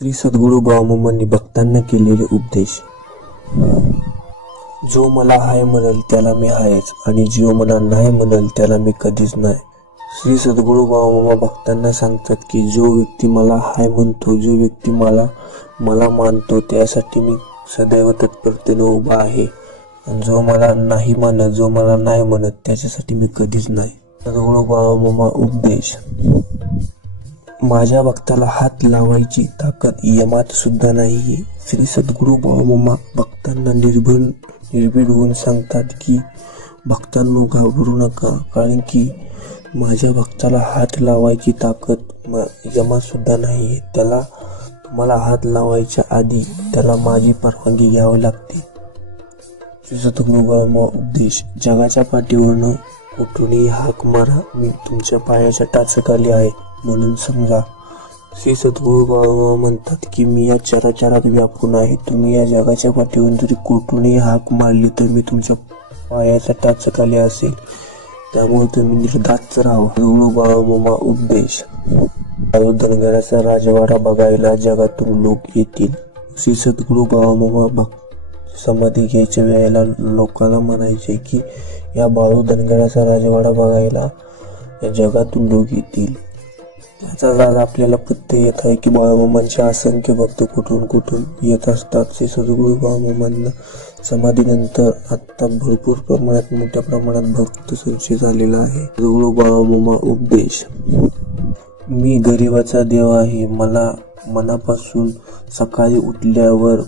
श्री सद्गुरू बाळमामांनी भक्तांना केलेले उपदेश. जो मला हाय म्हणेल त्याला मी हायच आणि जो मला नाही म्हणेल त्याला मी कधीच नाही. श्री सद्गुरू बाळमामा भक्तांना सांगतात की जो व्यक्ती मला हाय म्हणतो, जो व्यक्ती मला मानतो, त्यासाठी मी सदैव तत्परतेने उभा आहे. आणि जो मला नाही मानत, जो मला नाही म्हणत, त्याच्यासाठी मी कधीच नाही. सद्गुरू बाळमामा उपदेश. माझ्या भक्ताला हात लावायची ताकद यमात सुद्धा नाहीये. श्री सद्गुरू बाळमामा भक्तांना निर्भीड होऊन सांगतात की भक्तांनो घाबरू नका, कारण की माझ्या भक्ताला हात लावायची ताकद यमात सुद्धा नाहीये. तुम्हाला हात लावायच्या आधी त्याला माझी परवानगी घ्यावी लागते. श्री सद्गुरू बाळमामा उपदेश. जगाच्या पाठीवरनं कुठूनही हाक मारा, मी तुमच्या पायाच्या टाचखाली आहे म्हणून समजा. श्री सद्गुरू बाळमामा म्हणतात की मी या चराचरात व्यापून आहे. तुम्ही या जगाच्या पाठीवरून जरी कुठूनही हाक मारली तर मी तुमच्या पायाच्या टाचखाली असेल, त्यामुळे तुम्ही निर्धास्त राहा. सद्गुरू बाळमामा उपदेश. धनगराचा राजवाडा बघायला जगातून लोक येतील. श्री सद्गुरू बाळमामा समाधी घ्यायच्या वेळेला लोकांना म्हणायचे की या बाळू धनगराचा राजवाडा बघायला या जगातून लोक येतील. त्याचा आज आपल्याला प्रत्यय येत आहे की बाळमामांचे असंख्य भक्त कुठून येत असतात. श्री सद्गुरू बाळमामांना समाधीनंतर आता भरपूर प्रमाणात, मोठ्या प्रमाणात भक्त संचय झालेला आहे. सद्गुरू बाळमामा उपदेश. मी गरिबाचा देव आहे. मला मनापासून सकाळी उठल्यावर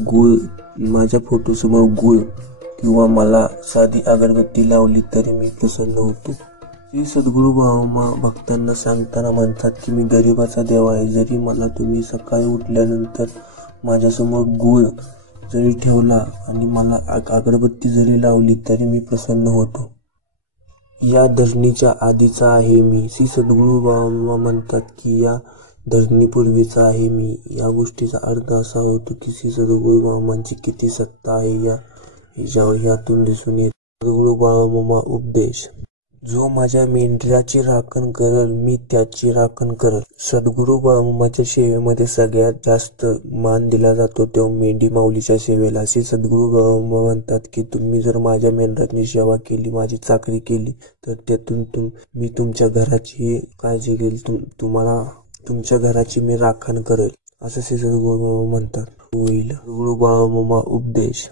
माझ्या फोटोसमोर गुळ किंवा मला साधी अगरबत्ती लावली तरी मी प्रसन्न होतो. श्री सद्गुरू बाळमामा भक्तांना सांगताना म्हणतात की मी गरिबाचा देव आहे. जरी मला तुम्ही सकाळी उठल्यानंतर माझ्यासमोर गुळ जरी ठेवला आणि मला अगरबत्ती जरी लावली तरी मी प्रसन्न होतो. या धरणीच्या आधीचा आहे मी. श्री सद्गुरू बाळमामा म्हणतात की या धरणीपूर्वीचा आहे मी. या गोष्टीचा अर्थ असा होतो की श्री सद्गुरू बाळमामांची किती सत्ता आहे यातून दिसून येते. सद्गुरू बाळमामा उपदेश. जो माझ्या मेंढराची राखण करल मी त्याची राखण करल. सद्गुरू बाळमामाच्या सेवेमध्ये सगळ्यात जास्त मान दिला जातो तो मेंढी माऊलीच्या सेवेला. श्री सद्गुरू बाळमामा म्हणतात की तुम्ही जर माझ्या मेंढराची सेवा केली, माझी चाकरी केली, तर त्यातून मी तुमच्या घराची काळजी घेईल, तुम्हाला तुमच्या घराची मी राखण करेल, असं श्री सद्गुरू बाळमामा म्हणतात. होईल. सद्गुरू बाळमामा उपदेश.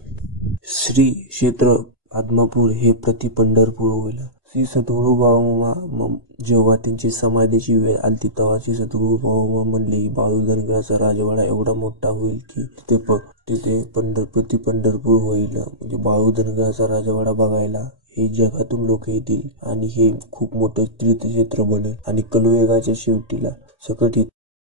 श्री क्षेत्र आदमापूर हे प्रति पंढरपूर होईल. श्री सद्गुरू बाळमामा जेव्हा त्यांची समाधीची वेळ आली तेव्हा श्री सद्गुरू बाळमामा म्हणले बाळू धनगराचा राजवाडा एवढा मोठा होईल की तिथे प्रति पंढरपूर होईल. म्हणजे बाळू धनगराचा राजवाडा बघायला हे जगातून लोक येतील आणि हे खूप मोठं तीर्थक्षेत्र बनेल आणि कलियुगाच्या शेवटीला सकट